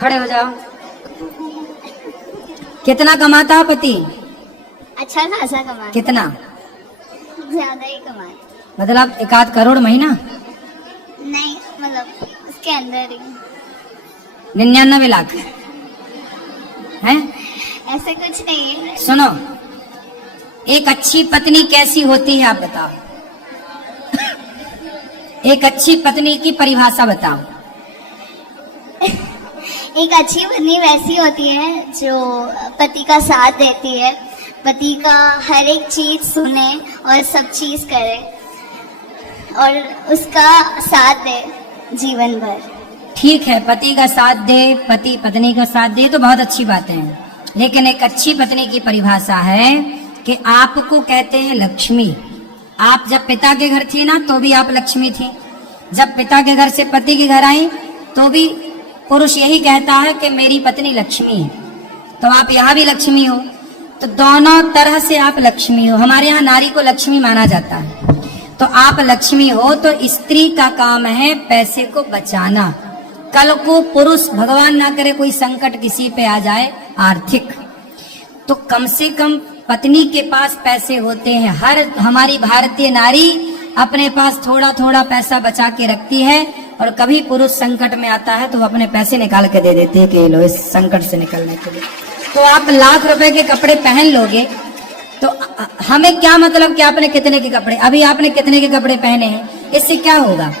खड़े हो जाओ। कितना कमाता है पति? अच्छा खासा कमाता। कितना? ज्यादा ही कमाता। मतलब 1-8 करोड़ महीना? नहीं, मतलब उसके अंदर ही 99 लाख है? ऐसे कुछ नहीं है। सुनो, एक अच्छी पत्नी कैसी होती है आप बताओ। एक अच्छी पत्नी की परिभाषा बताओ। एक अच्छी पत्नी वैसी होती है जो पति का साथ देती है, पति का हर एक चीज सुने और सब चीज करे और उसका साथ दे जीवन भर। ठीक है, पति का साथ दे, पति पत्नी का साथ दे तो बहुत अच्छी बातें हैं, लेकिन एक अच्छी पत्नी की परिभाषा है कि आपको कहते हैं लक्ष्मी। आप जब पिता के घर थी ना तो भी आप लक्ष्मी थी, जब पिता के घर से पति के घर आई तो भी पुरुष यही कहता है कि मेरी पत्नी लक्ष्मी है, तो आप यहाँ भी लक्ष्मी हो, तो दोनों तरह से आप लक्ष्मी हो। हमारे यहाँ नारी को लक्ष्मी माना जाता है, तो आप लक्ष्मी हो। तो स्त्री का काम है पैसे को बचाना। कल को पुरुष भगवान ना करे कोई संकट किसी पे आ जाए आर्थिक, तो कम से कम पत्नी के पास पैसे होते हैं। हर हमारी भारतीय नारी अपने पास थोड़ा थोड़ा पैसा बचा के रखती है, और कभी पुरुष संकट में आता है तो वो अपने पैसे निकाल के दे देते हैं कि लो इस संकट से निकलने के लिए। तो आप लाख रुपए के कपड़े पहन लोगे तो हमें क्या मतलब कि आपने कितने के कपड़े, अभी आपने कितने के कपड़े पहने हैं, इससे क्या होगा?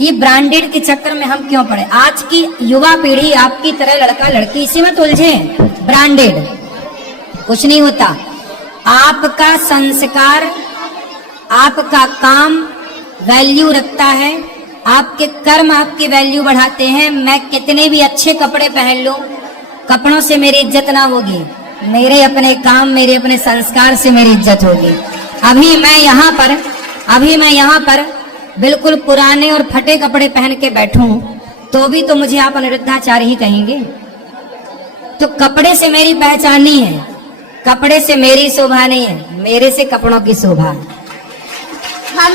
ये ब्रांडेड के चक्कर में हम क्यों पड़े? आज की युवा पीढ़ी आपकी तरह लड़का लड़की इसी में उलझे। ब्रांडेड कुछ नहीं होता। आपका संस्कार, आपका काम वैल्यू रखता है, आपके कर्म आपकी वैल्यू बढ़ाते हैं। मैं कितने भी अच्छे कपड़े पहन लूं, कपड़ों से मेरी इज्जत ना होगी, मेरे अपने काम, मेरे अपने संस्कार से मेरी इज्जत होगी। अभी मैं यहाँ पर बिल्कुल पुराने और फटे कपड़े पहन के बैठूं तो भी तो मुझे आप अनिरुद्धाचार्य ही कहेंगे। तो कपड़े से मेरी पहचान नहीं है, कपड़े से मेरी शोभा नहीं है, मेरे से कपड़ों की शोभा है। हम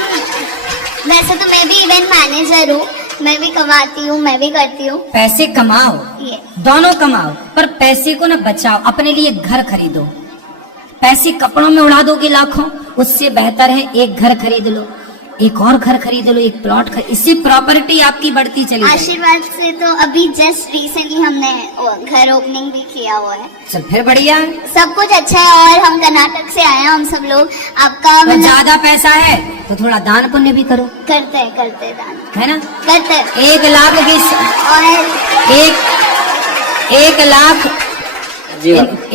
वैसे तो मैं भी इवेंट मैनेजर हूँ, मैं भी कमाती हूँ, मैं भी करती हूँ। पैसे कमाओ, ये दोनों कमाओ, पर पैसे को ना बचाओ। अपने लिए घर खरीदो। पैसे कपड़ों में उड़ा दोगे लाखों, उससे बेहतर है एक घर खरीद लो, एक और घर खरीद लो, एक प्लॉट खरीद, इससे प्रॉपर्टी आपकी बढ़ती चली जाएगी। आशीर्वाद से तो अभी जस्ट रिसेंटली हमने घर ओपनिंग भी किया हुआ है। चल फिर बढ़िया है, सब कुछ अच्छा है। और हम कर्नाटक से आए हैं हम सब लोग। आपका तो ज्यादा पैसा है तो थोड़ा दान पुण्य भी करो। करते दान है ना? करते। 1 लाख की और 1 लाख,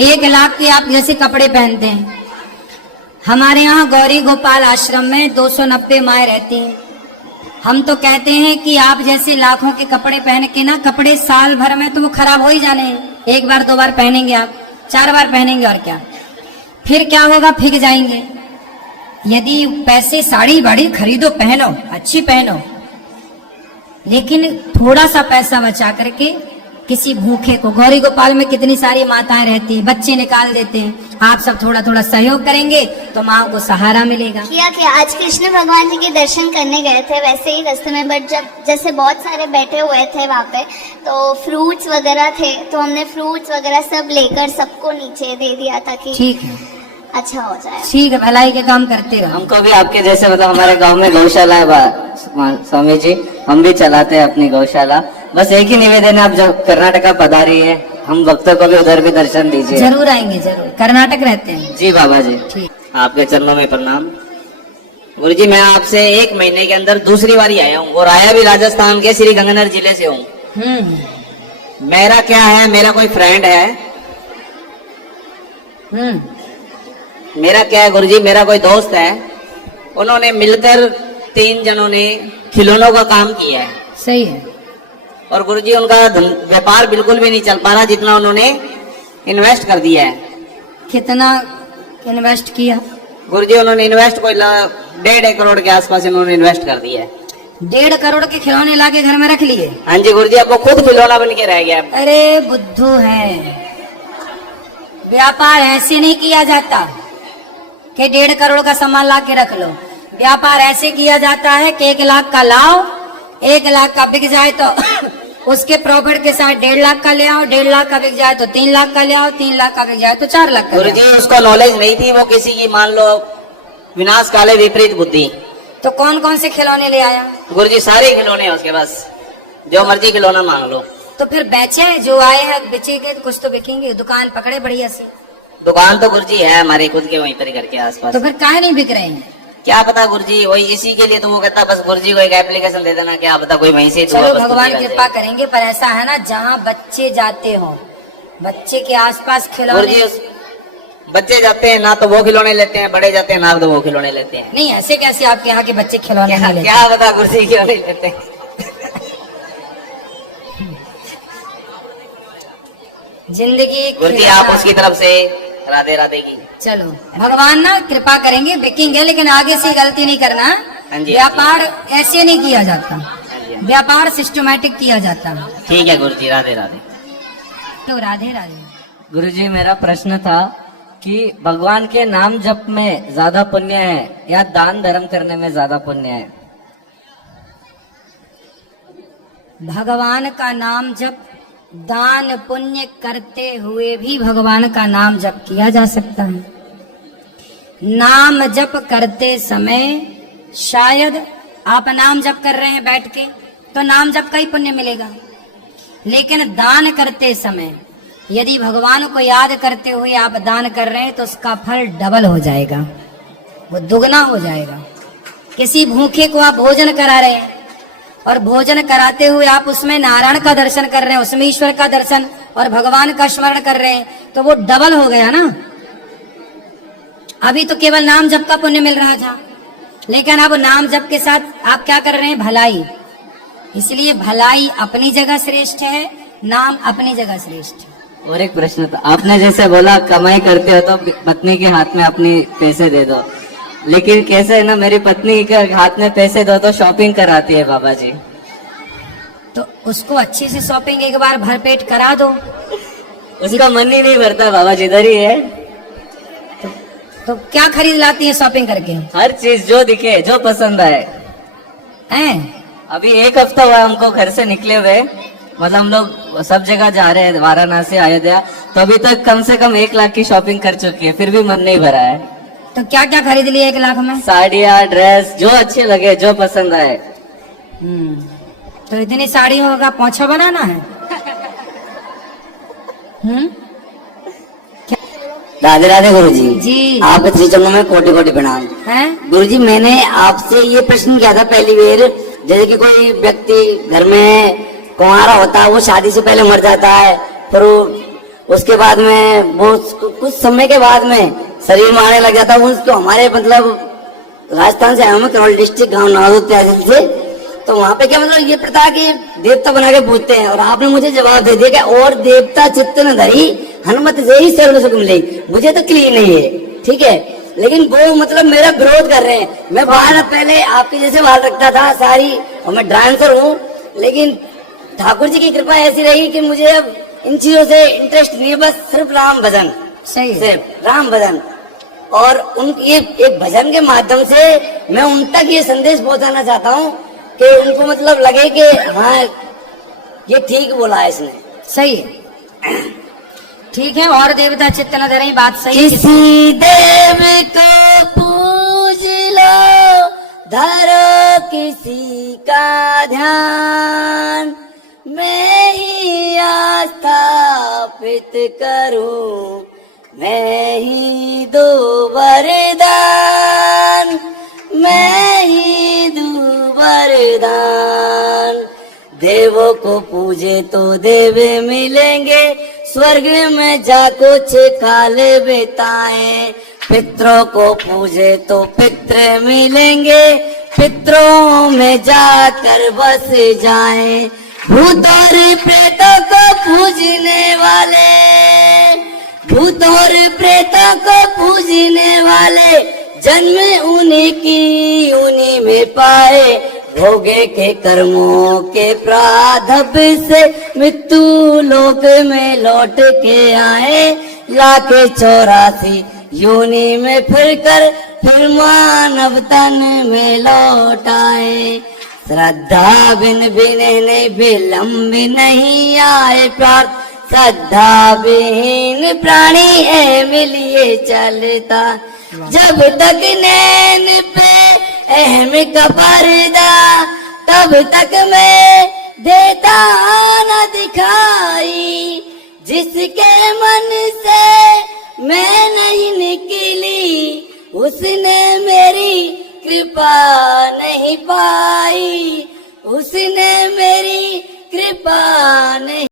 1 लाख के आप जैसे कपड़े पहनते हैं। हमारे यहाँ गौरी गोपाल आश्रम में 290 माएँ रहती हैं। हम तो कहते हैं कि आप जैसे लाखों के कपड़े पहन के ना, कपड़े साल भर में तो वो खराब हो ही जाने हैं। 1 बार 2 बार पहनेंगे आप, 4 बार पहनेंगे और क्या, फिर क्या होगा? फिक जाएंगे। यदि पैसे साड़ी बाड़ी खरीदो, पहनो, अच्छी पहनो, लेकिन थोड़ा सा पैसा बचा करके किसी भूखे को, गौरी गोपाल में कितनी सारी माताएं रहती हैं, बच्चे निकाल देते हैं। आप सब थोड़ा थोड़ा सहयोग करेंगे तो माँ को सहारा मिलेगा। किया आज कृष्ण भगवान जी के दर्शन करने गए थे वैसे ही रास्ते में, बट जब जैसे बहुत सारे बैठे हुए थे वहाँ पे, तो फ्रूट्स वगैरह थे, तो हमने फ्रूट्स वगैरह सब लेकर सबको नीचे दे दिया ताकि ठीक है, अच्छा हो जाए। ठीक है, भलाई के काम करते रहो। हमको भी आपके जैसे, मतलब हमारे गांव में गौशाला है स्वामी जी, हम भी चलाते हैं अपनी गौशाला। बस एक ही निवेदन है, आप जब कर्नाटका पधारी है, हम भक्तों को भी उधर भी दर्शन दीजिए। जरूर आएंगे, जरूर। कर्नाटक रहते हैं? जी बाबा जी, ठीक। आपके चरणों में प्रणाम। गुरु जी, मैं आपसे 1 महीने के अंदर दूसरी बार आया हूँ, और आया भी राजस्थान के श्री गंगानगर जिले से हूँ। मेरा क्या है, मेरा कोई फ्रेंड है। मेरा क्या है गुरु जी, मेरा कोई दोस्त है, उन्होंने मिलकर 3 जनों ने खिलौनों का काम किया है। सही है। और गुरुजी उनका व्यापार बिल्कुल भी नहीं चल पा रहा, जितना उन्होंने इन्वेस्ट कर दिया है। कितना इन्वेस्ट किया? गुरुजी उन्होंने इन्वेस्ट कोई 1.5 करोड़ के आसपास इन्होंने इन्वेस्ट कर दिया है। 1.5 करोड़ के खिलौने लाके घर में रख लिए? हाँ जी गुरुजी, अब वो खुद खिलौना बन के रह गया। अरे बुद्धू है, व्यापार ऐसे नहीं किया जाता कि 1.5 करोड़ का सामान ला के रख लो। व्यापार ऐसे किया जाता है कि 1 लाख का लाओ, 1 लाख का बिक जाए तो उसके प्रॉफिट के साथ 1.5 लाख का ले आओ, 1.5 लाख का बिक जाए तो 3 लाख का ले आओ, 3 लाख का बिक जाए तो 4 लाख का ले गुरुजी आओ। उसको नॉलेज नहीं थी, वो किसी की मान लो विनाश काले विपरीत बुद्धि। तो कौन कौन से खिलौने ले आया? गुरुजी सारे खिलौने हैं उसके पास, जो मर्जी खिलौना मांग लो। तो फिर बेचे, जो आए हैं बेचेंगे तो कुछ तो बिकेंगे। दुकान पकड़े बढ़िया से। दुकान तो गुरुजी है हमारे खुद के वहीं पर घर के आसपास। तो फिर काहे नहीं बिक रहे हैं? क्या पता गुरुजी, वही इसी के लिए तो वो कहता बस गुरुजी को एक एप्लीकेशन दे देना, क्या पता कोई वहीं से तो चलो वापस भगवान खुद ही कृपा आ जाए। करेंगे, पर ऐसा है ना जहाँ बच्चे जाते हो, बच्चे के आसपास गुरुजी खिलौने। बच्चे जाते हैं ना तो वो खिलौने लेते हैं, बड़े जाते हैं ना तो वो खिलौने लेते हैं। नहीं ऐसे कैसे आपके यहाँ के बच्चे खिलौने नहीं लेते? क्या पता गुरुजी क्यों नहीं लेते। जिंदगी गुरुजी आप उसकी तरफ से राधे राधे की। चलो भगवान ना कृपा करेंगे, बिकेंगे, लेकिन आगे से गलती नहीं करना। हाँ जी, व्यापार ऐसे नहीं किया जाता, हाँ जी, हाँ। व्यापार सिस्टमैटिक किया जाता। ठीक है गुरुजी, राधे राधे। तो राधे राधे। गुरुजी मेरा प्रश्न था कि भगवान के नाम जप में ज्यादा पुण्य है या दान धर्म करने में ज्यादा पुण्य है? भगवान का नाम जप दान पुण्य करते हुए भी भगवान का नाम जप किया जा सकता है। नाम जप करते समय शायद आप नाम जप कर रहे हैं बैठ के, तो नाम जप का ही पुण्य मिलेगा। लेकिन दान करते समय यदि भगवान को याद करते हुए आप दान कर रहे हैं तो उसका फल डबल हो जाएगा, वो दुगना हो जाएगा। किसी भूखे को आप भोजन करा रहे हैं और भोजन कराते हुए आप उसमें नारायण का दर्शन कर रहे हैं, उसमें ईश्वर का दर्शन और भगवान का स्मरण कर रहे हैं, तो वो डबल हो गया ना। अभी तो केवल नाम जप का पुण्य मिल रहा था, लेकिन अब नाम जप के साथ आप क्या कर रहे हैं? भलाई। इसलिए भलाई अपनी जगह श्रेष्ठ है, नाम अपनी जगह श्रेष्ठ है। और एक प्रश्न था, आपने जैसे बोला कमाई करते हो तो पत्नी के हाथ में अपनी पैसे दे दो, लेकिन कैसे है ना, मेरी पत्नी के हाथ में पैसे दो तो शॉपिंग कराती है बाबा जी। तो उसको अच्छे से शॉपिंग एक बार भरपेट करा दो। उसका मन ही नहीं भरता बाबा जी, इधर ही है। तो क्या खरीद लाती है शॉपिंग करके? हर चीज जो दिखे, जो पसंद आए। हैं? अभी 1 हफ्ता हुआ हमको घर से निकले हुए, मतलब हम लोग सब जगह जा रहे हैं, वाराणसी, अयोध्या, तो अभी तक कम से कम 1 लाख की शॉपिंग कर चुकी है, फिर भी मन नहीं भरा है। तो क्या क्या खरीद लिया 1 लाख में? साड़ियाँ, ड्रेस, जो अच्छे लगे, जो पसंद आए। तो इतनी साड़ी होगा, पोंछा बनाना है? राधे राधे गुरुजी। जी। आपके श्री चरणों में कोटि कोटि प्रणाम। हैं? गुरुजी मैंने आपसे ये प्रश्न किया था पहली बार, जैसे कि कोई व्यक्ति घर में कुंवारा होता है, वो शादी से पहले मर जाता है, फिर उसके बाद में वो कुछ समय के बाद में शरीर में आने लग जाता है। उसको हमारे मतलब राजस्थान से हम करौली डिस्ट्रिक्ट गाँव नागौर से, तो वहाँ पे क्या मतलब ये प्रथा कि देवता बना के पूछते हैं, और आपने मुझे जवाब दे दिया कि और देवता चित्त न धरी हनुमत जय सर्व सुख मिले। मुझे तो क्लीन नहीं है, ठीक है, लेकिन वो मतलब मेरा विरोध कर रहे हैं। मैं बाल पहले आपके जैसे बाल रखता था सारी, और मैं डांसर हूँ, लेकिन ठाकुर जी की कृपा ऐसी रही कि मुझे अब इन चीजों से इंटरेस्ट नहीं है, बस सिर्फ राम भजन, सही है। सिर्फ राम भजन। और उन ये एक भजन के माध्यम से मैं उन तक ये संदेश पहुंचाना चाहता हूँ कि उनको मतलब लगे कि हाँ ये ठीक बोला है इसने। सही है, ठीक है। और देवता चित्त न धरे, बात सही है। किसी देव को पूज लो, धरो किसी का ध्यान, मैं ही आस्थापित करूं, मैं ही दो वरदान, मैं ही दो वरदान। देवों को पूजे तो देव मिलेंगे, स्वर्ग में जा कुछ काल बिताए। पितरों को पूजे तो पित्र मिलेंगे, पितरों में जाकर बस जाएं। भूत और प्रेतों को पूजने वाले, भूत और प्रेतों को पूजने वाले, जन्म उन्हीं की उन्हीं में पाए। भोगे के कर्मों के प्रारब्ध से मृत्यु लोक में लौट के आए। लाके 84 योनि में फिर कर फिर मानव तन में लौट आए। श्रद्धा बिन बिन विलम्ब नहीं आए प्यार, श्रद्धा बिन प्राणी है मिलिए चलता, जब तक नैन पे अहम का पर्दा, तब तक मैं देता न दिखाई, जिसके मन से मैं नहीं निकली उसने मेरी कृपा नहीं पाई, उसने मेरी कृपा नहीं